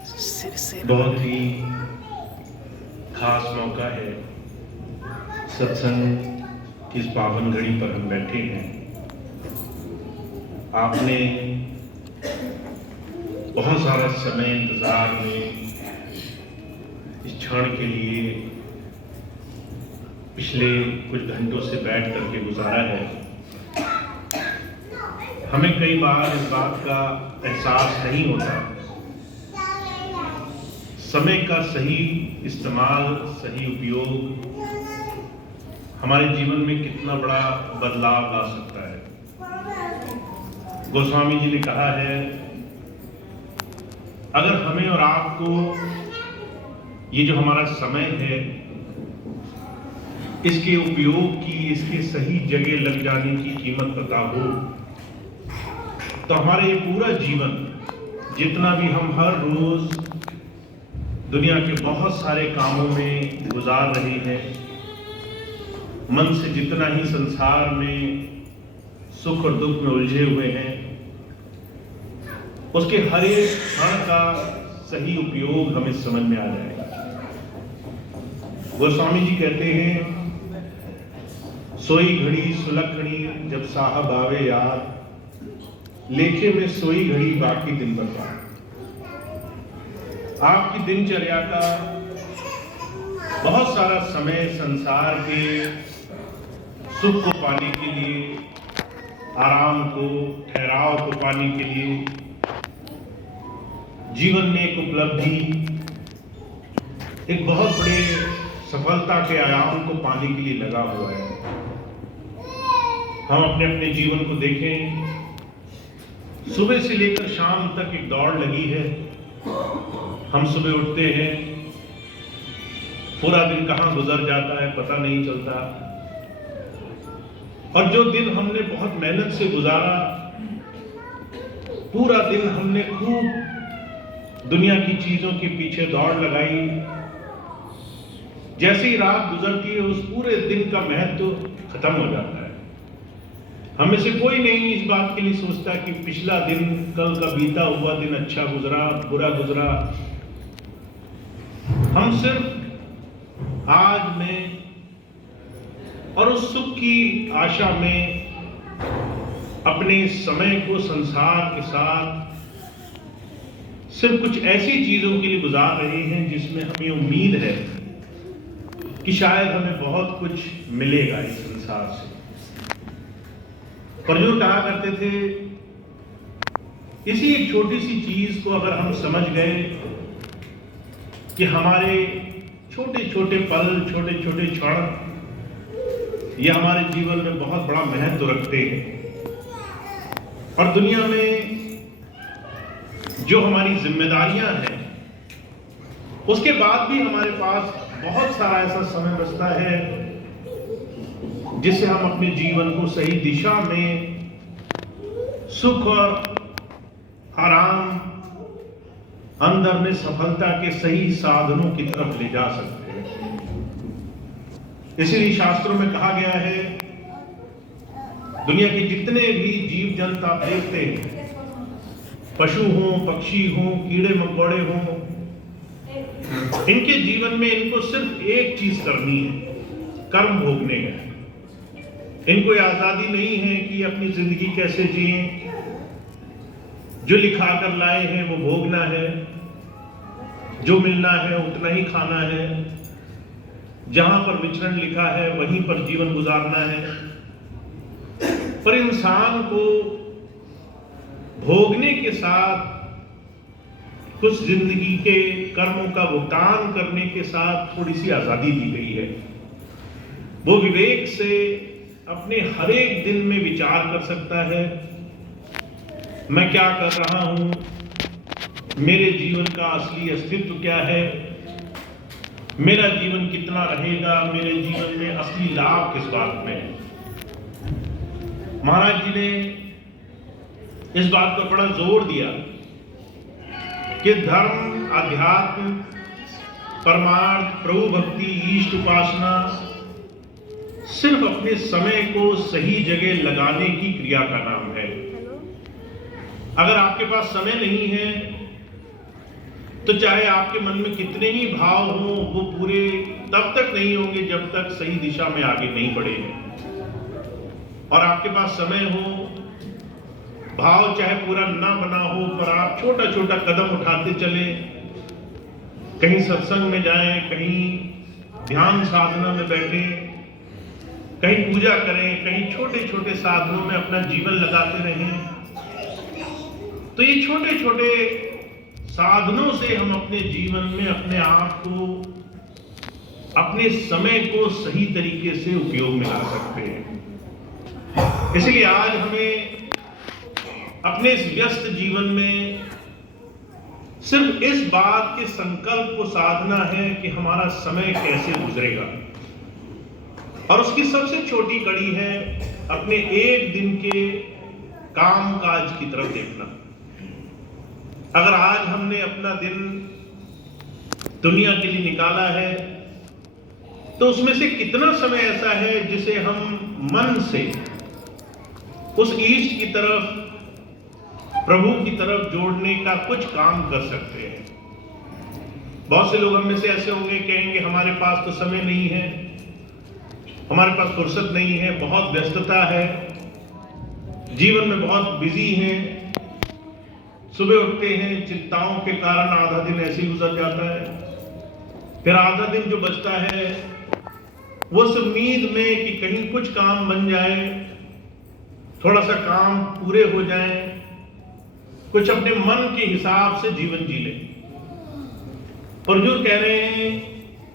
बहुत ही खास मौका है। सत्संग की इस पावन घड़ी पर हम बैठे हैं। आपने बहुत सारा समय इंतजार में इस क्षण के लिए पिछले कुछ घंटों से बैठ करके गुजारा है। हमें कई बार इस बात का एहसास नहीं होता, समय का सही इस्तेमाल, सही उपयोग हमारे जीवन में कितना बड़ा बदलाव ला सकता है। गोस्वामी जी ने कहा है, अगर हमें और आपको ये जो हमारा समय है, इसके उपयोग की, इसके सही जगह लग जाने की कीमत पता हो, तो हमारे ये पूरा जीवन, जितना भी हम हर रोज दुनिया के बहुत सारे कामों में गुजार रहे हैं, मन से जितना ही संसार में सुख और दुख में उलझे हुए हैं, उसके हर एक क्षण का सही उपयोग हमें समझ में आ जाएगा। गोस्वामी जी कहते हैं, सोई घड़ी सुलखनी जब साहब आवे याद, लेखे में सोई घड़ी बाकी दिन बर्बाद। आपकी दिनचर्या का बहुत सारा समय संसार के सुख को पाने के लिए, आराम को, ठहराव को पाने के लिए, जीवन में एक उपलब्धि, एक बहुत बड़े सफलता के आयाम को पाने के लिए लगा हुआ है। हम अपने अपने जीवन को देखें, सुबह से लेकर शाम तक एक दौड़ लगी है। हम सुबह उठते हैं, पूरा दिन कहां गुजर जाता है पता नहीं चलता, और जो दिन हमने बहुत मेहनत से गुजारा, पूरा दिन हमने खूब दुनिया की चीजों के पीछे दौड़ लगाई, जैसे ही रात गुजरती है उस पूरे दिन का महत्व खत्म हो जाता है। हमें से कोई नहीं इस बात के लिए सोचता कि पिछला दिन, कल का बीता हुआ दिन अच्छा गुजरा, बुरा गुजरा। हम सिर्फ आज में और उस सुख की आशा में अपने समय को संसार के साथ सिर्फ कुछ ऐसी चीजों के लिए गुजार रहे हैं जिसमें हमें उम्मीद है कि शायद हमें बहुत कुछ मिलेगा इस संसार से। अर्जुन कहा करते थे, इसी एक छोटी सी चीज को अगर हम समझ गए कि हमारे छोटे छोटे पल, छोटे छोटे क्षण, ये हमारे जीवन में बहुत बड़ा महत्व रखते हैं, और दुनिया में जो हमारी जिम्मेदारियां हैं, उसके बाद भी हमारे पास बहुत सारा ऐसा समय बचता है जिससे हम अपने जीवन को सही दिशा में सुख और आराम, अंदर में सफलता के सही साधनों की तरफ ले जा सकते हैं। इसीलिए शास्त्रों में कहा गया है, दुनिया के जितने भी जीव जंतु आप देखते हैं, पशु हों, पक्षी हों, कीड़े मकोड़े हों, इनके जीवन में इनको सिर्फ एक चीज करनी है, कर्म भोगने का। इनको आजादी नहीं है कि अपनी जिंदगी कैसे जिएं, जो लिखा कर लाए हैं वो भोगना है, जो मिलना है उतना ही खाना है, जहां पर विचरण लिखा है वहीं पर जीवन गुजारना है। पर इंसान को भोगने के साथ कुछ जिंदगी के कर्मों का भुगतान करने के साथ थोड़ी सी आजादी दी गई है। वो विवेक से अपने हर एक दिन में विचार कर सकता है, मैं क्या कर रहा हूं, मेरे जीवन का असली अस्तित्व क्या है, मेरा जीवन कितना रहेगा, मेरे जीवन में असली लाभ किस बात में है। महाराज जी ने इस बात पर बड़ा जोर दिया कि धर्म, अध्यात्म, परमार्थ, प्रभु भक्ति, ईष्ट उपासना सिर्फ अपने समय को सही जगह लगाने की क्रिया का नाम है। अगर आपके पास समय नहीं है तो चाहे आपके मन में कितने ही भाव हों, वो पूरे तब तक नहीं होंगे जब तक सही दिशा में आगे नहीं बढ़े। और आपके पास समय हो, भाव चाहे पूरा ना बना हो, पर आप छोटा छोटा कदम उठाते चले, कहीं सत्संग में जाएं, कहीं ध्यान साधना में बैठे, कहीं पूजा करें, कहीं छोटे छोटे साधनों में अपना जीवन लगाते रहें। तो ये छोटे छोटे साधनों से हम अपने जीवन में अपने आप को, अपने समय को सही तरीके से उपयोग में ला सकते हैं। इसलिए आज हमें अपने इस व्यस्त जीवन में सिर्फ इस बात के संकल्प को साधना है कि हमारा समय कैसे गुजरेगा, और उसकी सबसे छोटी कड़ी है अपने एक दिन के काम काज की तरफ देखना। अगर आज हमने अपना दिन दुनिया के लिए निकाला है, तो उसमें से कितना समय ऐसा है जिसे हम मन से उस ईश की तरफ, प्रभु की तरफ जोड़ने का कुछ काम कर सकते हैं। बहुत से लोग हम में से ऐसे होंगे, कहेंगे हमारे पास तो समय नहीं है, हमारे पास फुर्सत नहीं है, बहुत व्यस्तता है, जीवन में बहुत बिजी हैं, सुबह उठते हैं, चिंताओं के कारण आधा दिन ऐसे ही गुजर जाता है, फिर आधा दिन जो बचता है वो इस उम्मीद में कि कहीं कुछ काम बन जाए, थोड़ा सा काम पूरे हो जाए, कुछ अपने मन के हिसाब से जीवन जी ले। और जो कह रहे हैं